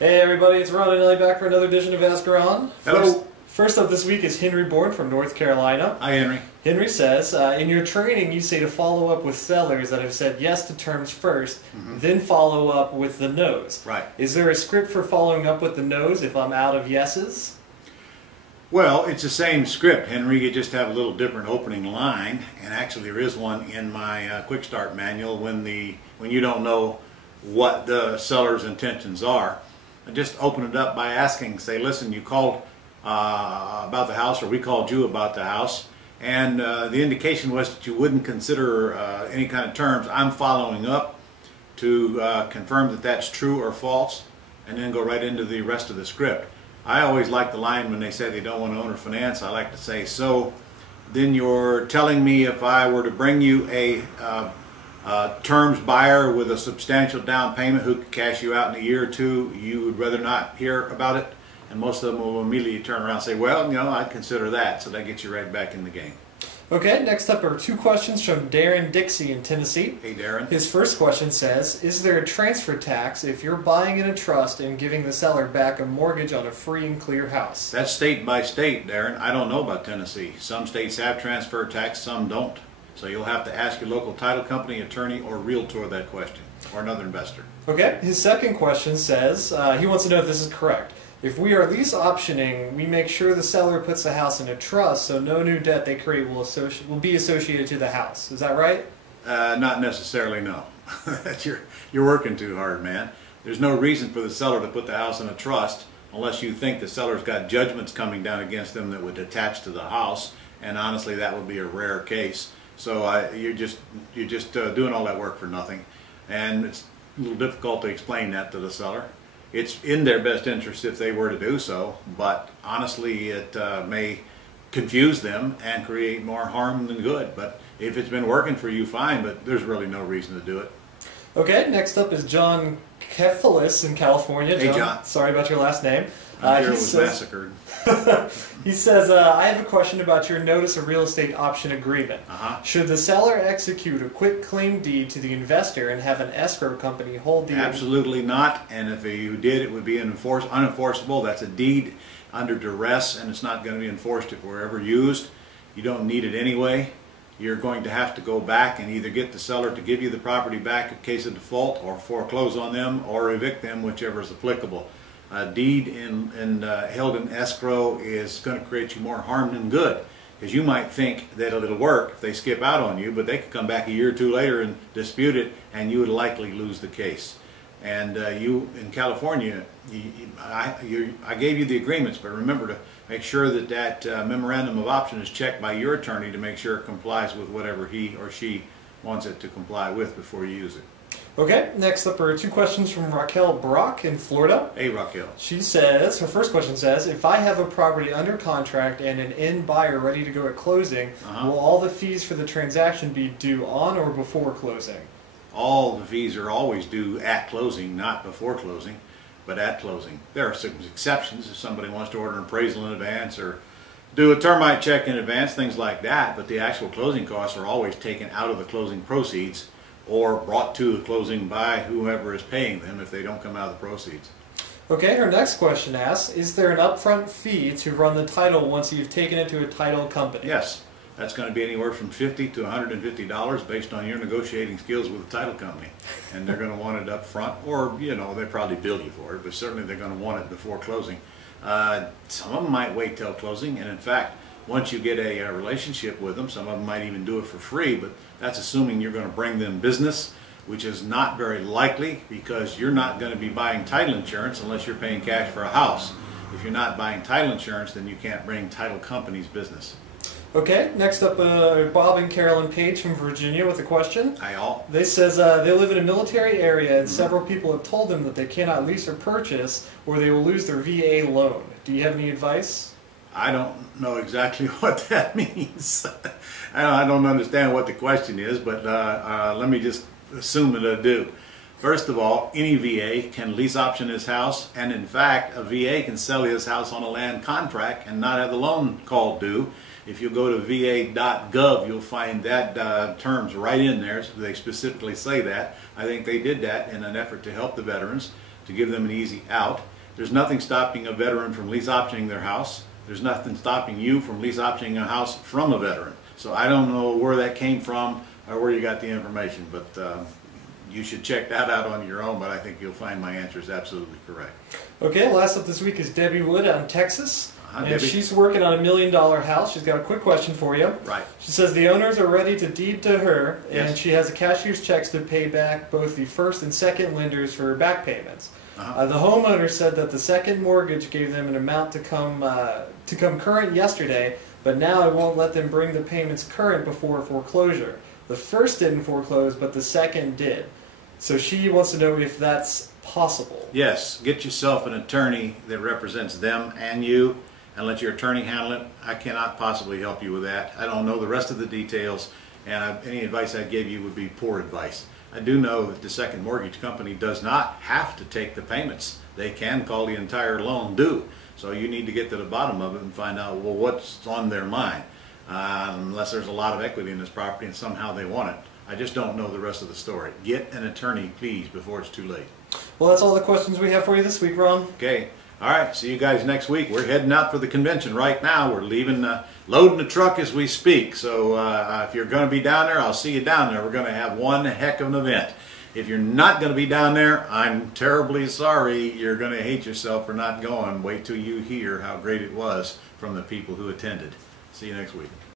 Hey everybody, it's Ron and Ellie back for another edition of Ask Ron. Hello. First up this week is Henry Bourne from North Carolina. Hi, Henry. Henry says, in your training you say to follow up with sellers that have said yes to terms first, then follow up with the no's. Right. Is there a script for following up with the no's if I'm out of yeses? Well, it's the same script, Henry. You just have a little different opening line, and actually there is one in my quick start manual when you don't know what the seller's intentions are. I just open it up by asking, say, listen, you called about the house, or we called you about the house, and the indication was that you wouldn't consider any kind of terms. I'm following up to confirm that that's true or false, and then go right into the rest of the script. I always like the line when they say they don't want to owner finance. I like to say, so then you're telling me if I were to bring you a terms buyer with a substantial down payment who could cash you out in a year or two, you would rather not hear about it? And most of them will immediately turn around and say, well, you know, I'd consider that. So that gets you right back in the game. Okay, next up are two questions from Darren Dixie in Tennessee. Hey, Darren. His first question says, is there a transfer tax if you're buying in a trust and giving the seller back a mortgage on a free and clear house? That's state by state, Darren. I don't know about Tennessee. Some states have transfer tax, some don't. So you'll have to ask your local title company, attorney, or realtor that question, or another investor. Okay, his second question says, he wants to know if this is correct. If we are lease optioning, we make sure the seller puts the house in a trust so no new debt they create will be associated to the house. Is that right? Not necessarily, no. You're working too hard, man. There's no reason for the seller to put the house in a trust unless you think the seller's got judgments coming down against them that would attach to the house, and honestly that would be a rare case. So you're just doing all that work for nothing, and it's a little difficult to explain that to the seller. It's in their best interest if they were to do so, but honestly it may confuse them and create more harm than good. But if it's been working for you, fine, but there's really no reason to do it. Okay, next up is John Kefelis in California. Hey, John. Sorry about your last name. I'm sure it was massacred. He says, I have a question about your notice of real estate option agreement. Should the seller execute a quick claim deed to the investor and have an escrow company hold the... Absolutely not, and if you did, it would be unenforceable. That's a deed under duress, and it's not going to be enforced if it were ever used. You don't need it anyway. You're going to have to go back and either get the seller to give you the property back in case of default, or foreclose on them, or evict them, whichever is applicable. A deed held in escrow is going to create you more harm than good, because you might think that it'll work if they skip out on you, but they could come back a year or two later and dispute it, and you would likely lose the case. And you in California, I gave you the agreements, but remember to make sure that that memorandum of option is checked by your attorney to make sure it complies with whatever he or she wants it to comply with before you use it. Okay, next up are two questions from Raquel Brock in Florida. Hey, Raquel. She says, her first question says, if I have a property under contract and an end buyer ready to go at closing, will all the fees for the transaction be due on or before closing? All the fees are always due at closing, not before closing, but at closing. There are some exceptions if somebody wants to order an appraisal in advance or do a termite check in advance, things like that, but the actual closing costs are always taken out of the closing proceeds or brought to the closing by whoever is paying them if they don't come out of the proceeds. Okay, her next question asks, is there an upfront fee to run the title once you've taken it to a title company? Yes, that's going to be anywhere from $50 to $150 based on your negotiating skills with the title company. And they're going to want it up front, or, you know, they probably bill you for it, but certainly they're going to want it before closing. Some of them might wait till closing, and in fact, once you get a relationship with them, some of them might even do it for free, but that's assuming you're going to bring them business, which is not very likely because you're not going to be buying title insurance unless you're paying cash for a house. If you're not buying title insurance, then you can't bring title companies business. Okay, next up Bob and Carolyn Page from Virginia with a question. Hi all. They says they live in a military area and several people have told them that they cannot lease or purchase or they will lose their VA loan. Do you have any advice? I don't know exactly what that means. I don't understand what the question is, but let me just assume that I do. First of all, any VA can lease option his house, and in fact, a VA can sell his house on a land contract and not have the loan call due. If you go to va.gov, you'll find that terms right in there. So they specifically say that. I think they did that in an effort to help the veterans. to give them an easy out. There's nothing stopping a veteran from lease optioning their house. There's nothing stopping you from lease optioning a house from a veteran. So I don't know where that came from or where you got the information, but you should check that out on your own, but I think you'll find my answer is absolutely correct. Okay, last up this week is Debbie Wood out in Texas. And Debbie. she's working on $1 million house. She's got a quick question for you. Right. She says the owners are ready to deed to her, and Yes. she has a cashier's checks to pay back both the first and second lenders for her back payments. The homeowner said that the second mortgage gave them an amount to come current yesterday, but now it won't let them bring the payments current before foreclosure. The first didn't foreclose, but the second did. So she wants to know if that's possible. Yes, get yourself an attorney that represents them and you, and let your attorney handle it. I cannot possibly help you with that. I don't know the rest of the details, and any advice I gave you would be poor advice. I do know that the second mortgage company does not have to take the payments. They can call the entire loan due. So you need to get to the bottom of it and find out, well, what's on their mind. Unless there's a lot of equity in this property and somehow they want it. I just don't know the rest of the story. Get an attorney, please, before it's too late. Well, that's all the questions we have for you this week, Ron. Okay. All right. See you guys next week. We're heading out for the convention right now. We're leaving, loading the truck as we speak. So if you're going to be down there, I'll see you down there. We're going to have one heck of an event. If you're not going to be down there, I'm terribly sorry. You're going to hate yourself for not going. Wait till you hear how great it was from the people who attended. See you next week.